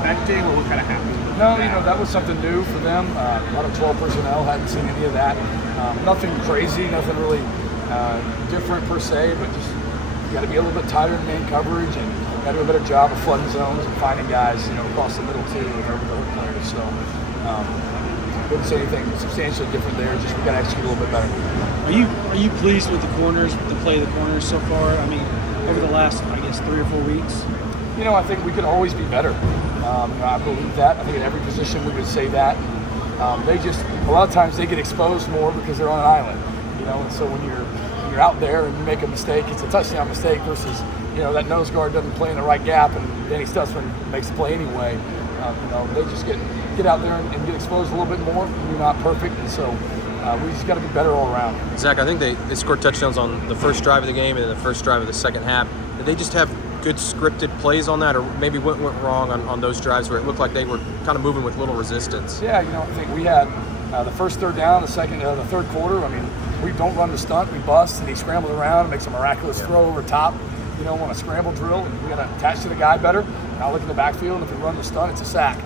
expecting, or what kind of happened? No, that was something new for them. A lot of 12 personnel, hadn't seen any of that. Nothing crazy, nothing really different per se, but just you got to be a little bit tighter in man coverage and got to do a better job of flooding zones and finding guys, across the middle too and over the hook players. So wouldn't say anything substantially different there. Just we got to execute a little bit better. Are you pleased with the corners, the play of the corners so far? I mean, over the last, 3 or 4 weeks. I think we could always be better. I believe that. I think at every position we would say that. They just a lot of times they get exposed more because they're on an island. And so when you're out there and you make a mistake, it's a touchdown mistake versus that nose guard doesn't play in the right gap and Danny Stutzman makes the play anyway. They just get out there and get exposed a little bit more. We're not perfect, and so we just got to be better all around. Zach, I think they scored touchdowns on the first drive of the game and then the first drive of the second half. Did they just have good scripted plays on that, or maybe what went wrong on those drives where it looked like they were kind of moving with little resistance? Yeah, I think we had the first third down, the third quarter. I mean, we don't run the stunt, we bust, and he scrambles around and makes a miraculous throw over top. On a scramble drill, and we got to attach to the guy better. And I look in the backfield, and if we run the stunt, it's a sack.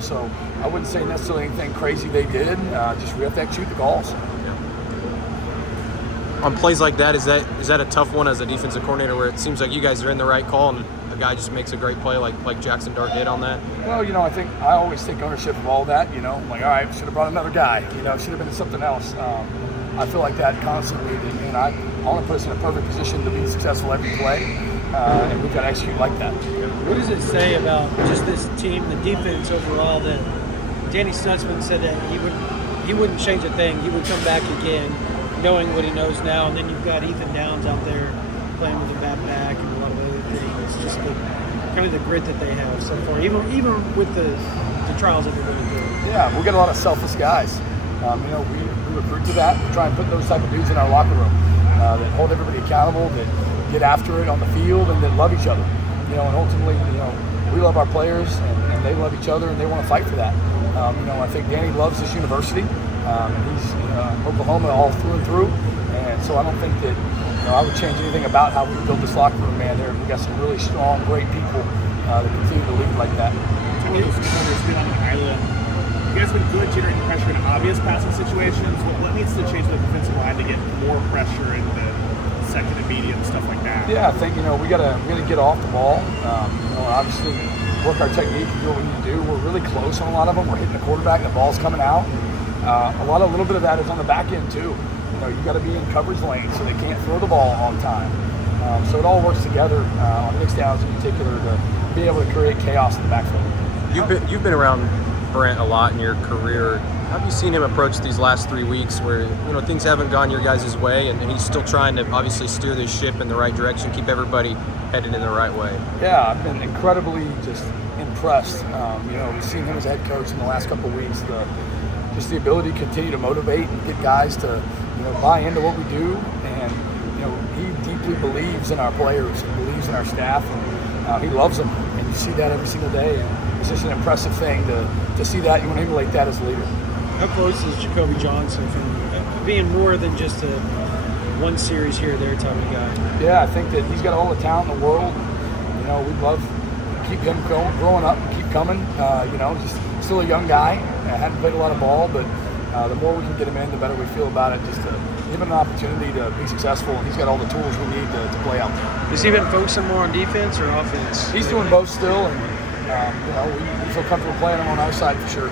So I wouldn't say necessarily anything crazy they did. Just we have to execute the calls. On plays like that, is that a tough one as a defensive coordinator, where it seems like you guys are in the right call and a guy just makes a great play like Jackson Dart did on that? Well, I think I always take ownership of all that. I'm like, all right, should have brought another guy. Should have been something else. I feel like that constantly, and I want to put us in a perfect position to be successful every play, and we've got to execute like that. What does it say about just this team, the defense overall, that Danny Stutzman said that he wouldn't change a thing. He would come back again, knowing what he knows now, and then you've got Ethan Downs out there playing with a bad back and a lot of other things. It's just kind of the grit that they have so far, even with the trials that they're going through. Yeah, we got a lot of selfless guys. We recruit to that. We try and put those type of dudes in our locker room that hold everybody accountable, that get after it on the field, and that love each other. And ultimately, we love our players, and they love each other, and they want to fight for that. I think Danny loves this university. He's Oklahoma all through and through, and so I don't think that I would change anything about how we built this locker room. Man, we got some really strong, great people that continue to lead like that. Some of those corners been on the island. You guys have been good generating pressure in obvious passing situations. What needs to change with the defensive line to get more pressure in the second and medium, stuff like that? Yeah, I think we gotta really get off the ball. Obviously work our technique and do what we need to do. We're really close on a lot of them. We're hitting the quarterback and the ball's coming out. A little bit of that is on the back end too. You got to be in coverage lane so they can't throw the ball on time. So it all works together on mixed downs in particular to be able to create chaos in the backfield. You've been around Brent a lot in your career. How have you seen him approach these last 3 weeks where things haven't gone your guys' way and he's still trying to obviously steer this ship in the right direction, keep everybody headed in the right way? Yeah, I've been incredibly just impressed. We've seen him as a head coach in the last couple of weeks. The ability to continue to motivate and get guys to buy into what we do, and he deeply believes in our players, he believes in our staff, and he loves them, and you see that every single day. And it's just an impressive thing to see that. You want to emulate that as a leader. How close is Jacoby Johnson from being more than just a one series here or there type of guy? Yeah, I think that he's got all the talent in the world. We'd love to keep him growing up and keep coming. Just still a young guy. Hadn't played a lot of ball, but the more we can get him in, the better we feel about it. Just to give him an opportunity to be successful, and he's got all the tools we need to play out there. Has he been focusing more on defense or offense? He's doing both still, and we feel comfortable playing him on our side for sure.